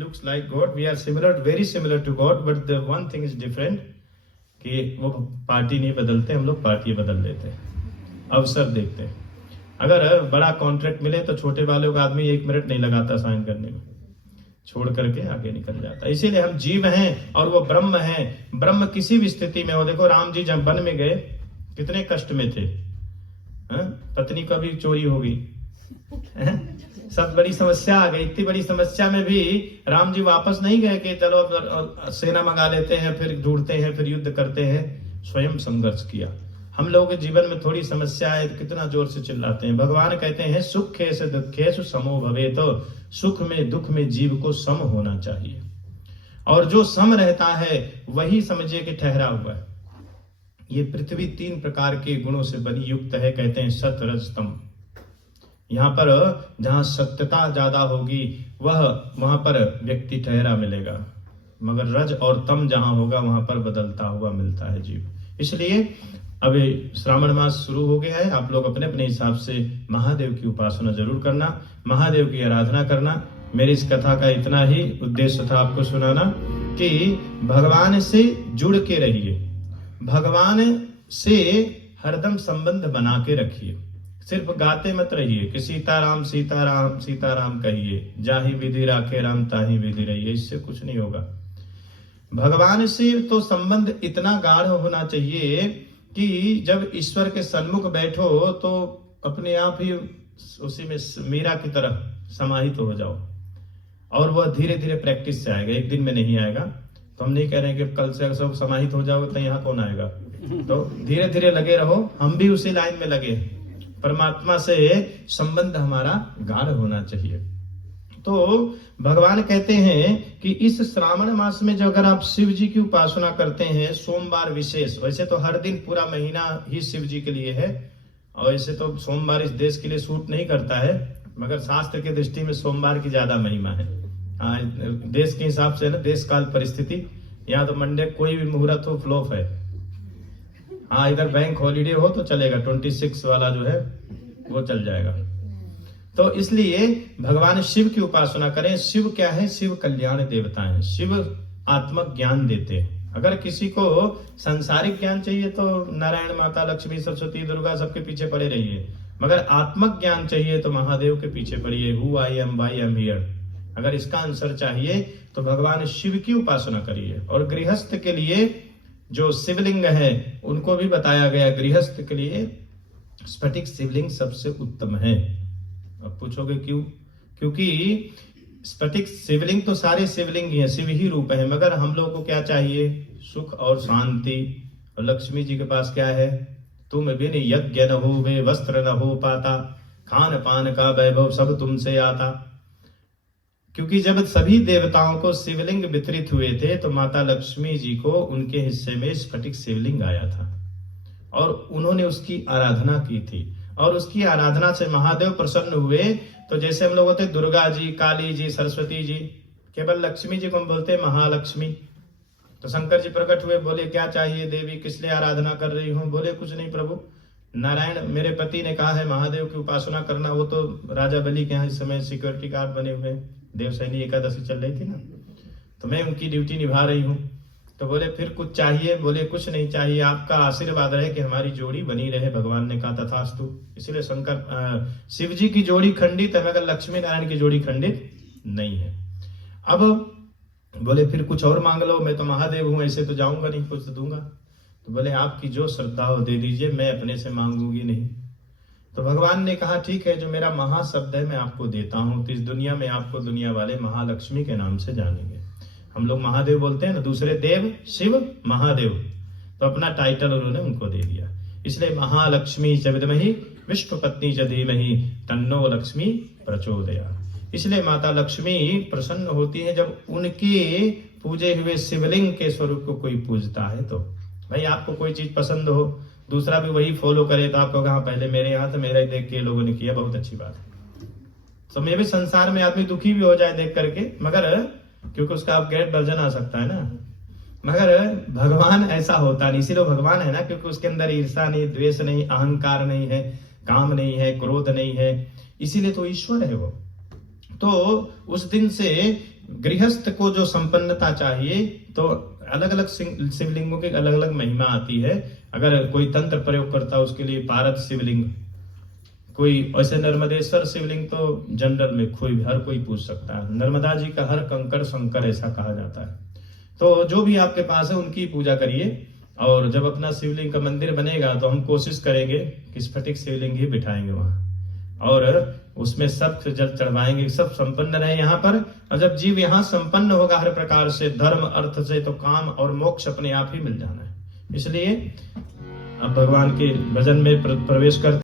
looks like God, we are similar, very similar to God, but the one thing is different कि वो party नहीं बदलते, हम लोग पार्टी बदल देते हैं, अवसर देखते हैं। अगर बड़ा कॉन्ट्रैक्ट मिले तो छोटे वालों का आदमी 1 मिनट नहीं लगाता साइन करने में, छोड़ करके आगे निकल जाता। इसीलिए हम जीव हैं और वो ब्रह्म हैं। ब्रह्म किसी भी स्थिति में हो, देखो राम जी जब वन में गए कितने कष्ट में थे, पत्नी का भी चोरी हो गई, सब बड़ी समस्या आ गई। इतनी बड़ी समस्या में भी राम जी वापस नहीं गए कि चलो सेना मंगा लेते हैं, फिर ढूंढते हैं, फिर युद्ध करते हैं। स्वयं संघर्ष किया। हम लोगों के जीवन में थोड़ी समस्या है, कितना जोर से चिल्लाते हैं। भगवान कहते हैं सुखे से दुखे समो भवे, तो सुख में दुख में जीव को सम होना चाहिए, और जो सम रहता है वही समझिए कि ठहरा हुआ है। ये पृथ्वी 3 प्रकार के गुणों से बनी युक्त है, कहते हैं सत रज तम। यहाँ पर जहां सत्यता ज्यादा होगी वहां पर व्यक्ति ठहरा मिलेगा, मगर रज और तम जहां होगा वहां पर बदलता हुआ मिलता है जीव। इसलिए अभी श्रावण मास शुरू हो गया है, आप लोग अपने अपने हिसाब से महादेव की उपासना जरूर करना, महादेव की आराधना करना। मेरी इस कथा का इतना ही उद्देश्य था आपको सुनाना कि भगवान से जुड़ के रहिए, भगवान से हरदम संबंध बना के रखिए। सिर्फ गाते मत रहिए कि सीताराम सीताराम सीताराम कहिए, जाहि विधि राखे राम ताहि विधि रहिए, इससे कुछ नहीं होगा। भगवान से तो संबंध इतना गाढ़ होना चाहिए कि जब ईश्वर के सन्मुख बैठो तो अपने आप ही उसी में मीरा की तरह समाहित हो जाओ, और वह धीरे धीरे प्रैक्टिस से आएगा, एक दिन में नहीं आएगा। तो हम नहीं कह रहे कि कल से सब समाहित हो जाओगे तो यहाँ कौन आएगा, तो धीरे धीरे लगे रहो। हम भी उसी लाइन में लगे, परमात्मा से संबंध हमारा गाढ़ होना चाहिए। तो भगवान कहते हैं कि इस श्रावण मास में जो अगर आप शिव जी की उपासना करते हैं, सोमवार विशेष, वैसे तो हर दिन पूरा महीना ही शिव जी के लिए है, और वैसे तो सोमवार इस देश के लिए सूट नहीं करता है, मगर शास्त्र की दृष्टि में सोमवार की ज्यादा महिमा है। देश के हिसाब से ना, देश काल परिस्थिति, यहाँ तो मंडे कोई भी मुहूर्त हो फ्लॉप है। हाँ, इधर बैंक हॉलीडे हो तो चलेगा, 26 वाला जो है वो चल जाएगा। तो इसलिए भगवान शिव की उपासना करें। शिव क्या है? शिव कल्याण देवता है, शिव आत्मक ज्ञान देते हैं। अगर किसी को सांसारिक ज्ञान चाहिए तो नारायण, माता लक्ष्मी, सरस्वती, दुर्गा सबके पीछे पड़े रहिए, मगर आत्मक ज्ञान चाहिए तो महादेव के पीछे पड़िए। Who am I, why am I. Here इसका आंसर चाहिए तो भगवान शिव की उपासना करिए। और गृहस्थ के लिए जो शिवलिंग है उनको भी बताया गया, गृहस्थ के लिए स्फटिक शिवलिंग सबसे उत्तम है। अब पूछोगे क्यों? क्योंकि स्फटिक शिवलिंग तो सारे शिवलिंग ही है, शिव ही रूप है, मगर हम लोगों को क्या चाहिए? सुख और शांति। और लक्ष्मी जी के पास क्या है? तुम बिन यज्ञ न हो वे, वस्त्र न हो पाता, खान पान का वैभव सब तुमसे आता। क्योंकि जब सभी देवताओं को शिवलिंग वितरित हुए थे तो माता लक्ष्मी जी को उनके हिस्से में स्फटिक शिवलिंग आया था, और उन्होंने उसकी आराधना की थी, और उसकी आराधना से महादेव प्रसन्न हुए। तो जैसे हम लोग होते दुर्गा जी, काली जी, सरस्वती जी, केवल लक्ष्मी जी को हम बोलते हैं महालक्ष्मी। तो शंकर जी प्रकट हुए, बोले क्या चाहिए देवी, किस लिए आराधना कर रही हूँ? बोले कुछ नहीं प्रभु, नारायण मेरे पति ने कहा है महादेव की उपासना करना। वो तो राजा बलि के यहाँ इस समय सिक्योरिटी गार्ड बने हुए, देवसैनी एकादशी चल रही थी ना, तो मैं उनकी ड्यूटी निभा रही हूँ। तो बोले फिर कुछ चाहिए? बोले कुछ नहीं चाहिए, आपका आशीर्वाद है कि हमारी जोड़ी बनी रहे। भगवान ने कहा तथास्तु। इसलिए शिव जी की जोड़ी खंडित है, मगर लक्ष्मी नारायण की जोड़ी खंडित नहीं है। अब बोले फिर कुछ और मांग लो, मैं तो महादेव हूं, ऐसे तो जाऊंगा नहीं, कुछ तो दूंगा। तो बोले आपकी जो श्रद्धा हो दे दीजिए, मैं अपने से मांगूंगी नहीं। तो भगवान ने कहा ठीक है, जो मेरा महाशब्द है मैं आपको देता हूं, तो इस दुनिया में आपको दुनिया वाले महालक्ष्मी के नाम से जानेंगे। हम लोग महादेव बोलते हैं ना, दूसरे देव शिव, महादेव, तो अपना टाइटल उन्होंने उनको दे दिया। इसलिए महालक्ष्मी च विद्महि विष्णु पत्नी च धीमहि तन्नो लक्ष्मी प्रचोदयात्। इसलिए माता लक्ष्मी प्रसन्न होती है जब उनके पूजे हुए शिवलिंग के स्वरूप को कोई पूजता है। तो भाई आपको कोई चीज पसंद हो, दूसरा भी वही फॉलो करे, तो आपको कहा पहले मेरे यहाँ तो मेरा ही देख के लोगों ने किया, बहुत अच्छी बात है। तो मे भी संसार में आदमी दुखी भी हो जाए देख करके, मगर क्योंकि उसका अपग्रेड वर्जन आ सकता है ना, मगर भगवान ऐसा होता नहीं। इसीलिए भगवान है ना, क्योंकि उसके अंदर ईर्षा नहीं, द्वेष नहीं, अहंकार नहीं है, काम नहीं है, क्रोध नहीं है, इसीलिए तो ईश्वर है वो। तो उस दिन से गृहस्थ को जो संपन्नता चाहिए, तो अलग अलग शिवलिंगों की अलग अलग महिमा आती है। अगर कोई तंत्र प्रयोग करता है उसके लिए पारद शिवलिंग, कोई ऐसे नर्मदेश्वर शिवलिंग तो जनरल में हर कोई पूछ सकता है। नर्मदा जी का हर कंकर शंकर ऐसा कहा जाता है। तो जो भी आपके पास है उनकी पूजा करिए। और जब अपना शिवलिंग का मंदिर बनेगा तो हम कोशिश करेंगे कि स्फटिक शिवलिंग ही बिठाएंगे वहां, और उसमें सब जल चढ़वाएंगे, सब संपन्न रहे यहाँ पर। और जब जीव यहाँ संपन्न होगा हर प्रकार से, धर्म अर्थ से, तो काम और मोक्ष अपने आप ही मिल जाना है। इसलिए अब भगवान के भजन में प्रवेश करते